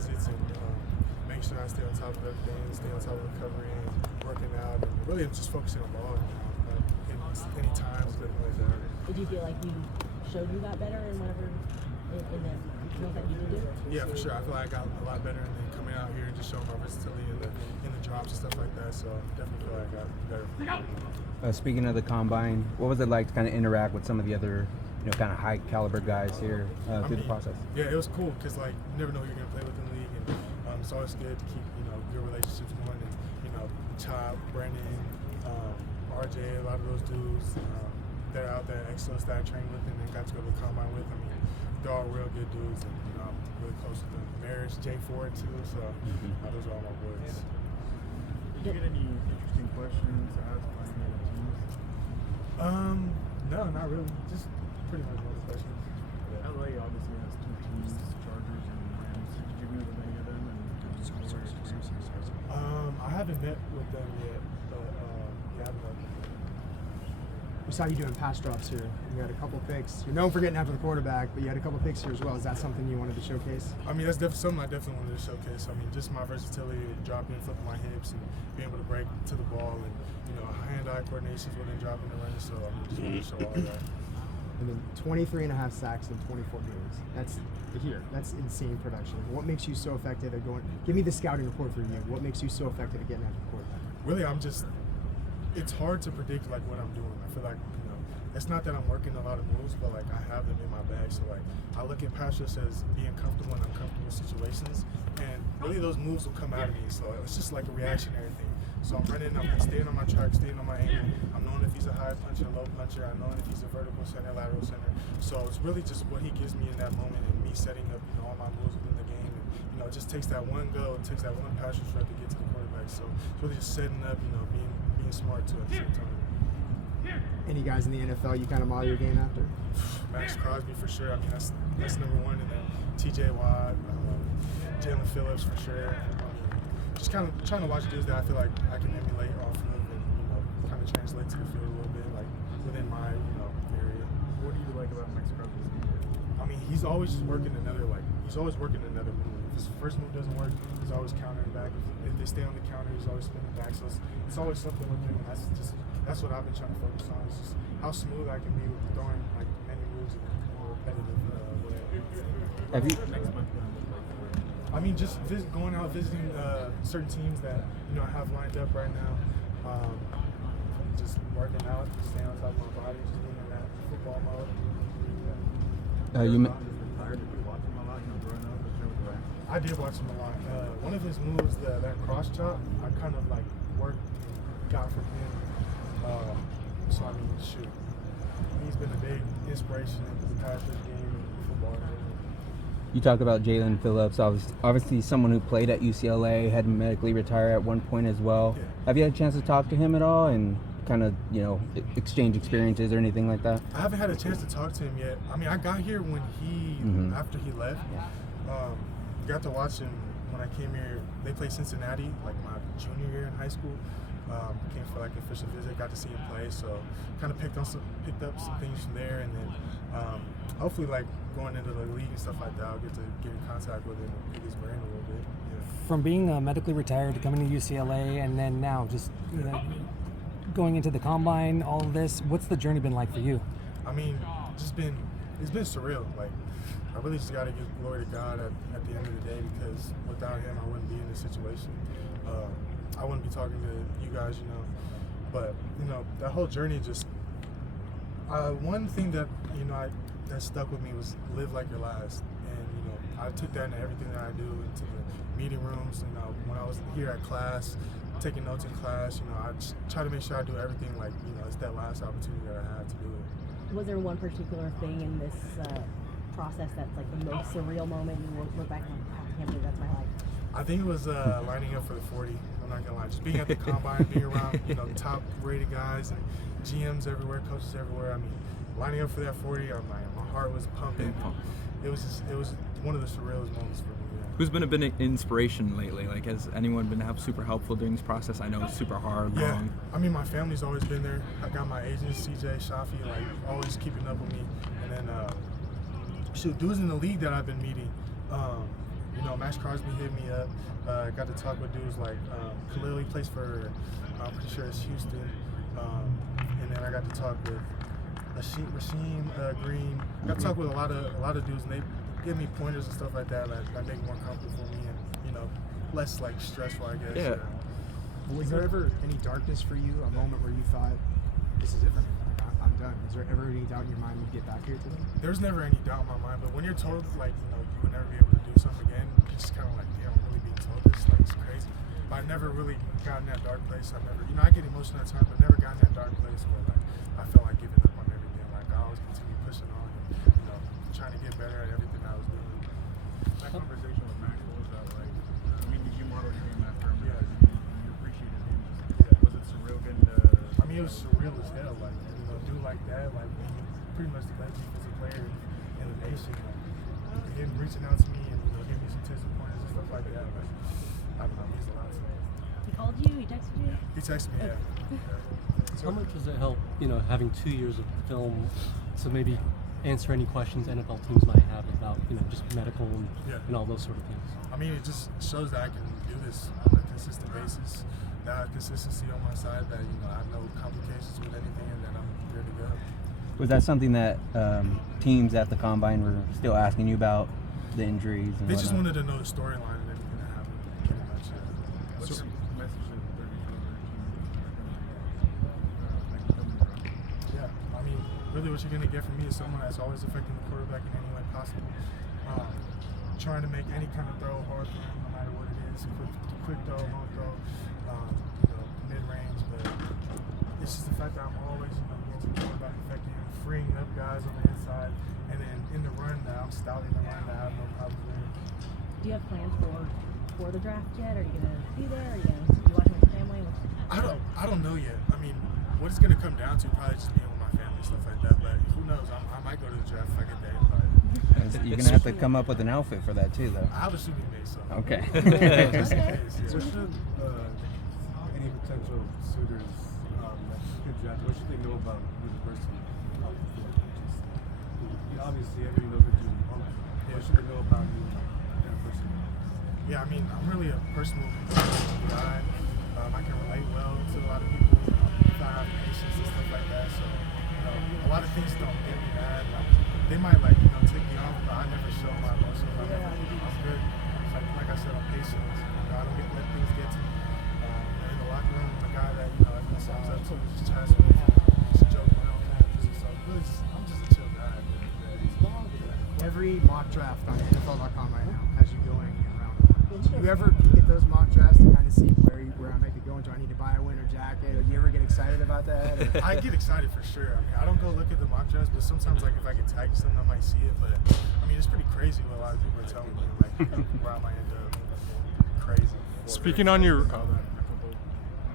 visits and making sure I stay on top of everything, stay on top of recovery and working out. And really, I'm just focusing on ball. Any times, anything like that. Did you feel like you showed you got better in whatever in the drills that you did do? Yeah, for sure. I feel like I got a lot better, and then coming out here and just showing my versatility in the drops and stuff like that. So definitely feel like I got better. Speaking of the combine, what was it like to kind of interact with some of the other, kind of high caliber guys here through the process? Yeah, it was cool because like you never know who you're gonna play with in the league, and it's always good to keep good relationships going. And Chop, Brandon, RJ, a lot of those dudes that are out there, excellence that I trained with and then got to go to the combine with. I mean, they're all real good dudes, and I'm really close with them. Marriage, Jay Ford too, so those are all my boys. Did you get any interesting questions asked by any other teams? No, not really. Just pretty much most questions. Yeah. LA obviously has two teams, Chargers and Rams. Did you meet with any of them? I haven't met with them yet, but yeah, I haven't met with them. We saw you doing pass drops here. You had a couple picks. You're known for getting after the quarterback, but you had a couple picks here as well. Is that something you wanted to showcase? I mean, that's definitely something I definitely wanted to showcase. I mean, just my versatility, dropping, flipping my hips, and being able to break to the ball, and hand-eye coordination within dropping and running. So I just wanted to show all of that. And then 23 and a half sacks in 24 games. That's insane production. What makes you so effective at going? Give me the scouting report for you. What makes you so effective at getting after the quarterback? Really, it's hard to predict like what I'm doing. I feel like it's not that I'm working a lot of moves, but like I have them in my bag. So like I look at pass rush as being comfortable in uncomfortable situations, and really those moves will come out of me. So it's just like a reactionary thing. So I'm running, I'm staying on my track, staying on my angle. I'm knowing if he's a high puncher, low puncher. I'm knowing if he's a vertical center, lateral center. So it's really just what he gives me in that moment, and me setting up all my moves within the game. And it just takes that one go, it takes that one pass rush rep to get to the quarterback. So it's really just setting up, being smart too at the same time. Any guys in the NFL you kind of model your game after? Max Crosby for sure. I mean, that's number one. And then T.J. Watt, Jalen Phillips for sure. Just kind of trying to watch dudes that I feel like I can emulate off of and kind of translate to the field a little bit, like within my area. What do you like about Max Crosby? I mean, he's always working another move. If his first move doesn't work, he's always countering back. If they stay on the counter, he's always spinning back. So it's always something with him, and that's what I've been trying to focus on. It's just how smooth I can be with throwing like many moves in a more repetitive way. Have you? I mean, just going out visiting certain teams that I have lined up right now. Just working out, staying on top of my body, just being in that football mode. I did watch him a lot. One of his moves, that cross chop, I kind of like got from him. So I mean, shoot, he's been a big inspiration in the past game and football. You talk about Jalen Phillips, obviously someone who played at UCLA, had medically retired at one point as well. Yeah. Have you had a chance to talk to him at all and kind of, exchange experiences or anything like that? I haven't had a chance to talk to him yet. I mean, I got here when after he left. Got to watch him when I came here. They played Cincinnati, like my junior year in high school. Came for like an official visit, got to see him play, so kind of picked up some things from there, and then hopefully like going into the league and stuff like that, I'll get in contact with him and pick his brain a little bit. Yeah. From being medically retired to coming to UCLA, and then now just going into the combine, all of this, what's the journey been like for you? I mean, it's been surreal. Like, I really just got to give glory to God at the end of the day, because without him, I wouldn't be in this situation. I wouldn't be talking to you guys, But that whole journey just. One thing that that stuck with me was live like your last, and I took that into everything that I do, into the meeting rooms. When I was here at class, taking notes in class, I just try to make sure I do everything like it's that last opportunity that I had to do it. Was there one particular thing in this process that's like the most surreal moment you look back and I can't believe that's my life? I think it was lining up for the 40. I'm not gonna lie, just being at the combine, being around top rated guys and GMs everywhere, coaches everywhere. I mean, lining up for that 40, my heart was pumping. It was one of the surrealest moments for me. Yeah. Who's been a bit of inspiration lately? Like, has anyone been super helpful during this process? I know it's super hard. Yeah, long. I mean, my family's always been there. I got my agents, CJ, Shafi, like always keeping up with me. And then, dudes in the league that I've been meeting, Max Crosby hit me up. Got to talk with dudes like Khalil. He plays for, I'm pretty sure it's Houston. And then I got to talk with Rasheem Green. Got to talk with a lot of dudes, and they give me pointers and stuff like that that make it more comfortable for me, and less like stressful, I guess. Yeah. Was there ever any darkness for you? A moment where you thought, "This is it for me. Like, I'm done." Was there ever any doubt in your mind you'd get back here today? There's never any doubt in my mind, but when you're told like you would never be able to do something again, it's just kind of like, damn, I'm really being told this. Like, it's crazy. But I never really got in that dark place. I never, I get emotional at times, but never got in that dark place where like I felt like giving up on everything. Like, I always continue pushing on, and trying to get better at everything I was doing. That conversation with Max, what was that like? I mean, did you model your game after him? Yeah. You appreciated him. Was it surreal getting to? I mean, it was surreal as hell. Like, a dude like that, like pretty much the best defensive player in the nation. Like, him reaching out to me and giving me some tips and pointers and stuff like that. Like, I don't know, it means a lot to me. He called you? He texted you? He texted me, yeah. How much does it help, having 2 years of film to maybe answer any questions NFL teams might have about, just medical and all those sort of things? I mean, it just shows that I can do this on a consistent basis, that I have consistency on my side, that, I have no complications with anything, and that I'm ready to go. Was that something that teams at the combine were still asking you about, the injuries and They just whatnot? wanted to know the storyline and everything that happened, pretty much. What's your message to the 30 Yeah, I mean, really what you're going to get from me is someone that's always affecting the quarterback in any way possible. Trying to make any kind of throw hard for him, no matter what it is. Quick throw, long throw, mid-range. But it's just the fact that I'm always getting to the quarterback, affecting him, freeing up guys on the inside. And then in the run, that I'm stopping the run that I have no problem with. Do you have plans for the draft yet? Are you going to be there? Are you going to be watching with your family? I don't know yet. I mean, what it's going to come down to probably just being with my family, stuff like that. But who knows? I might go to the draft if I get that invite. You're gonna have to come up with an outfit for that too, though. I have a shooting base, so. Okay. Just in case, yeah. What should any potential suitors that could draft, what should they know about you personally? Obviously, everybody knows what you do online. What should they know about you personally? Yeah, I mean, I'm really a personal guy. I can relate well to a lot of people. I have patience and stuff like that, so a lot of things don't get me mad. Like, they might take me off, but I never show my emotions. I'm good. Like I said, I'm patient. I don't let things get to me. In the locker room, I'm a guy that everyone sums up to, just chats with, just joke around. So really, I'm just a chill guy. Every mock draft on NFL.com right now has you going in round one. Do you ever peek at those mock drafts to kind of see where I might be going? Do I need to buy a winter jacket? Or do you ever get excited about that? Or? I get excited for sure. I mean, I don't go look at the mock drafts, but sometimes if I get tagged something, I might see it. But I mean, it's pretty crazy what a lot of people are telling me, where I might end up. Crazy. Speaking on your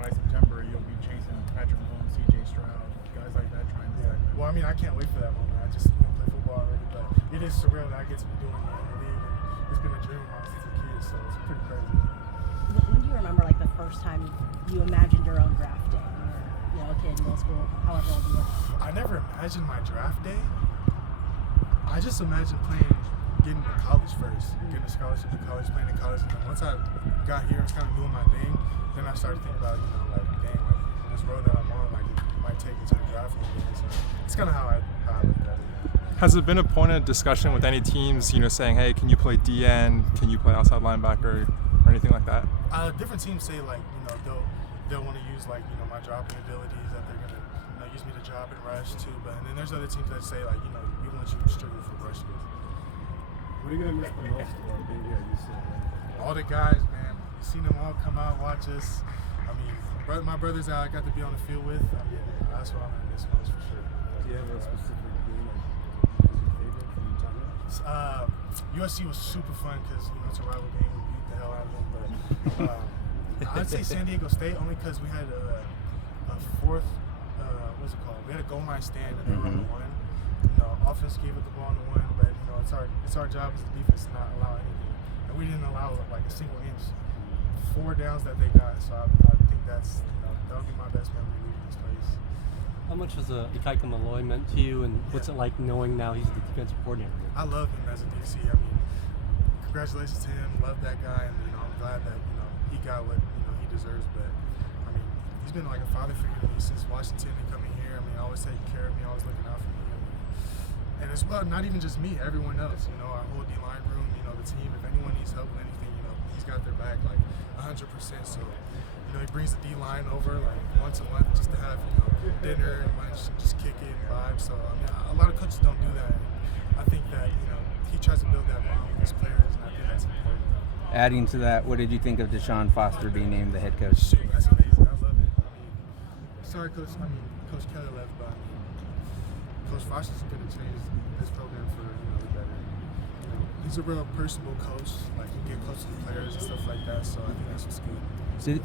by September, you'll be chasing Patrick Mahomes, CJ Stroud, guys like that trying to. Well, I mean, I can't wait for that moment. I just play football already, but it is surreal that I get to be doing it in the league. And it's been a dream of mine since a kid, so it's pretty crazy. When do you remember the first time you imagined your own draft day? When you were a kid in middle school, however old you were. I never imagined my draft day. I just imagined getting to college first, getting a scholarship to college, playing in college, and then once I got here and was kind of doing my thing, then I started thinking about, dang, this road that I'm on, it might take me to the draft one day. So it's kind of how I looked at it. Has it been a point of discussion with any teams, saying, hey, can you play DN, can you play outside linebacker, or anything like that? Different teams say they'll want to use my dropping abilities, that they're gonna use me to drop and rush too. But and then there's other teams that say we want you strictly for rushes. What are you gonna miss the most about being here at UCLA? All the guys, man. You seen them all come out, watch us. I mean, my brothers that I got to be on the field with. I mean, that's what I'm gonna miss most for sure. Do you have a specific game was your favorite from your time? USC was super fun because it's a rival game. We beat the hell out of them. But I'd say San Diego State only because we had a fourth. What's it called? We had a goal line stand and they were on the one. Offense gave it the ball on the one, but it's our job as the defense to not allow anything. And we didn't allow a single inch. 4 downs that they got, so I think that'll be my best memory leaving this place. How much has Ikaika Malloy meant to you, and what's it like knowing now he's the defensive coordinator? I love him as a DC. I mean, congratulations to him. Love that guy, and I'm glad that he got what he deserves. But I mean, he's been like a father figure to me since Washington and coming here. I mean, always taking care of me, always looking out for me. And as well, not even just me, everyone else. Our whole D-line room, the team. If anyone needs help with anything, he's got their back like 100%. So, he brings the D-line over like once a month just to have dinner and lunch and just kick it and vibe. So, I mean, a lot of coaches don't do that. And I think that he tries to build that bond with his players, and I think that's important. Adding to that, what did you think of Deshaun Foster being named the head coach? Shoot, that's amazing. I love it. I mean, sorry, Coach Kelly left, but I mean, Coach Foster's going to change this program for the better. He's a real personable coach. Like, he get close to the players and stuff like that. So I think that's what's good.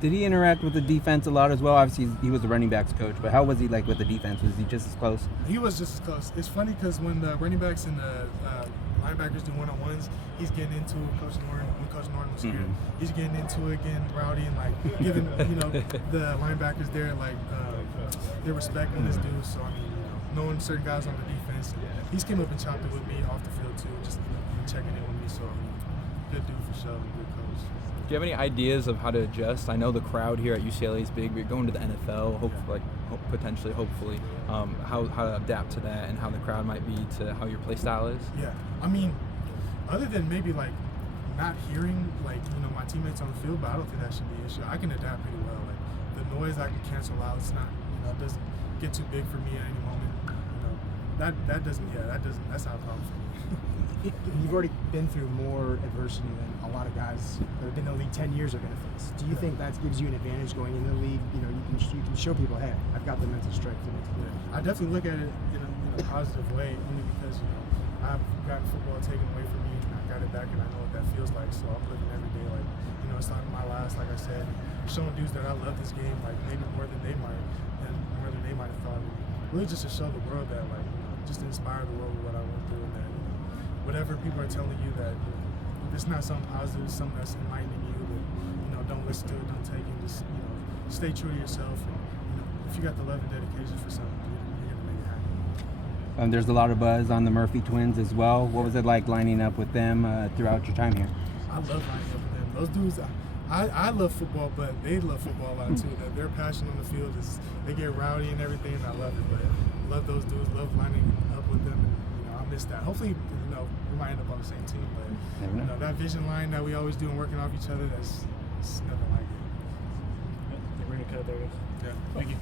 Did he interact with the defense a lot as well? Obviously, he was the running backs coach, but how was he like with the defense? Was he just as close? He was just as close. It's funny because when the running backs and the linebackers do one-on-ones, he's getting into Coach Norton. When Coach Norton was here, he's getting into it, getting rowdy, and like giving the linebackers their respect when it's due. So I mean, knowing certain guys on the defense, he's came up and chopped it with me off the field too, just checking in with me. So good dude for sure, good coach. Do you have any ideas of how to adjust? I know the crowd here at UCLA is big. You're going to the NFL, hopefully, how to adapt to that and how the crowd might be to how your play style is? Yeah, I mean, other than maybe like not hearing my teammates on the field, but I don't think that should be an issue. I can adapt pretty well. Like the noise I can cancel out. It's not it doesn't get too big for me at any moment. That's not a problem for me. You've already been through more adversity than a lot of guys that have been in the league 10 years are going to face. Do you think that gives you an advantage going into the league? You can show people, hey, I've got the mental strength to make it. I definitely look at it in a positive way, only because I've gotten football taken away from me, and I got it back, and I know what that feels like. So I'm living every day like it's not my last. Like I said, showing dudes that I love this game, like maybe more than they might have thought. Really, just to show the world that just to inspire the world with what I went through, and that whatever people are telling you that if it's not something positive, it's something that's enlightening you, that don't listen to it, don't take it, just stay true to yourself, and if you got the love and dedication for something, you're gonna make it happen. There's a lot of buzz on the Murphy twins as well. What was it like lining up with them throughout your time here? I love lining up with them. Those dudes, I love football, but they love football a lot too. That their passion on the field is, they get rowdy and everything, and I love it. But I love those dudes, love lining up with them, and I miss that. Hopefully, we might end up on the same team, but that vision line that we always do and working off each other, that's nothing like it. We're gonna cut there. Yeah. Thank you.